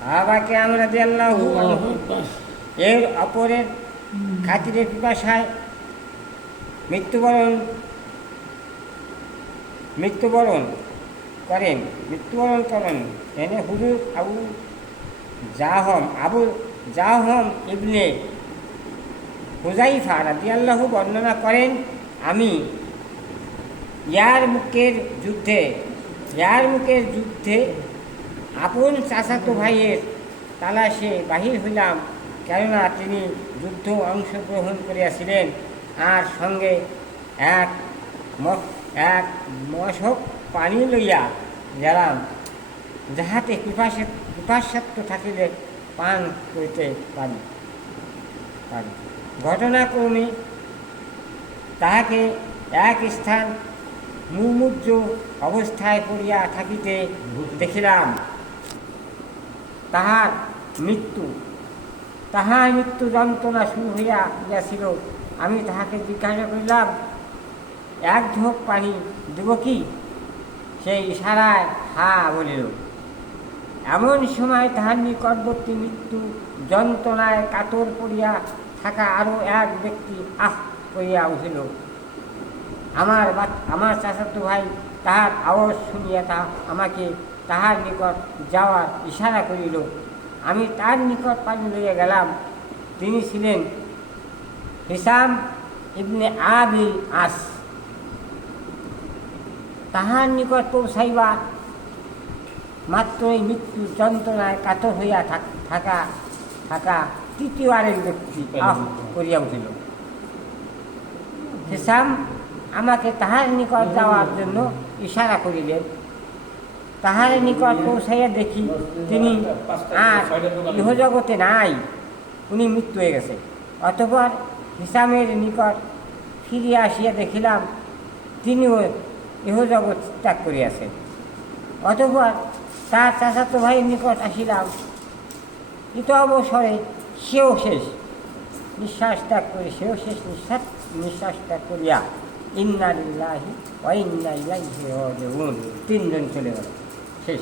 সাহাবাকে আমরা রাদিয়াল্লাহু আনহু এর অপরের খাতিরে পিপাসায় মৃত্যুবরণ করেন। এনে হুজুর আবু জাহম ইবনে হুযাইফা রাদিয়াল্লাহু বর্ণনা করেন, আমি ইয়ারমুকের যুদ্ধে আপন চাচাতো ভাইয়ের তালাশে বাহির হইলাম, কেননা তিনি যুদ্ধ অংশগ্রহণ করিয়াছিলেন, আর সঙ্গে এক মশক পানি লইয়া গেলাম, যাহাতে পিপাসার্থ থাকিলে পান করিতে পারি। ঘটনাক্রমে তাহাকে এক স্থান মুমূর্ষ অবস্থায় পড়িয়া থাকিতে দেখিলাম। তাহার মৃত্যু যন্ত্রণা শুরু হইয়া গিয়াছিল। আমি তাহাকে জিজ্ঞাসা করিলাম, এক ঢোক পানি দেব কি? সেই ইশারায় হা বলিল। এমন সময় তাহার নিকটবর্তী মৃত্যু যন্ত্রণায় কাতর পড়িয়া থাকা আরও এক ব্যক্তি আহ করিয়া উঠিল। আমার চাচাতো ভাই তাহার আওয়াজ শুনিয়া আমাকে তাহার নিকট যাওয়ার ইশারা করিল। আমি তার নিকট পানি লইয়া গেলাম। তিনি ছিলেন হিসাম ইবনে আবিল আস। তাহার নিকট পৌঁছাইবা মাত্রই মৃত্যু যন্ত্রণায় কাতর হইয়া থাকা তৃতীয় আরেক ব্যক্তি আহ করিয়া উঠিল। হিসাম আমাকে তাহার নিকট যাওয়ার জন্য ইশারা করিলেন। তাহার নিকট পৌঁছাইয়া দেখি তিনি আর ইহজগতে নাই, উনি মৃত্যু হয়ে গেছে। অতঃপর হিসামের নিকট ফিরিয়া আসিয়া দেখিলাম তিনিও ইহজগৎ ত্যাগ করিয়াছেন। অতঃপর তার চাচাতো ভাইয়ের নিকট আসিলাম। ইত অবসরে সেও শেষ নিঃশ্বাস ত্যাগ করিয়া ইন্না লিল্লাহি ওয়া ইন্না ইলাইহি রাজিউন তিনজন চলে গেল। শেষ।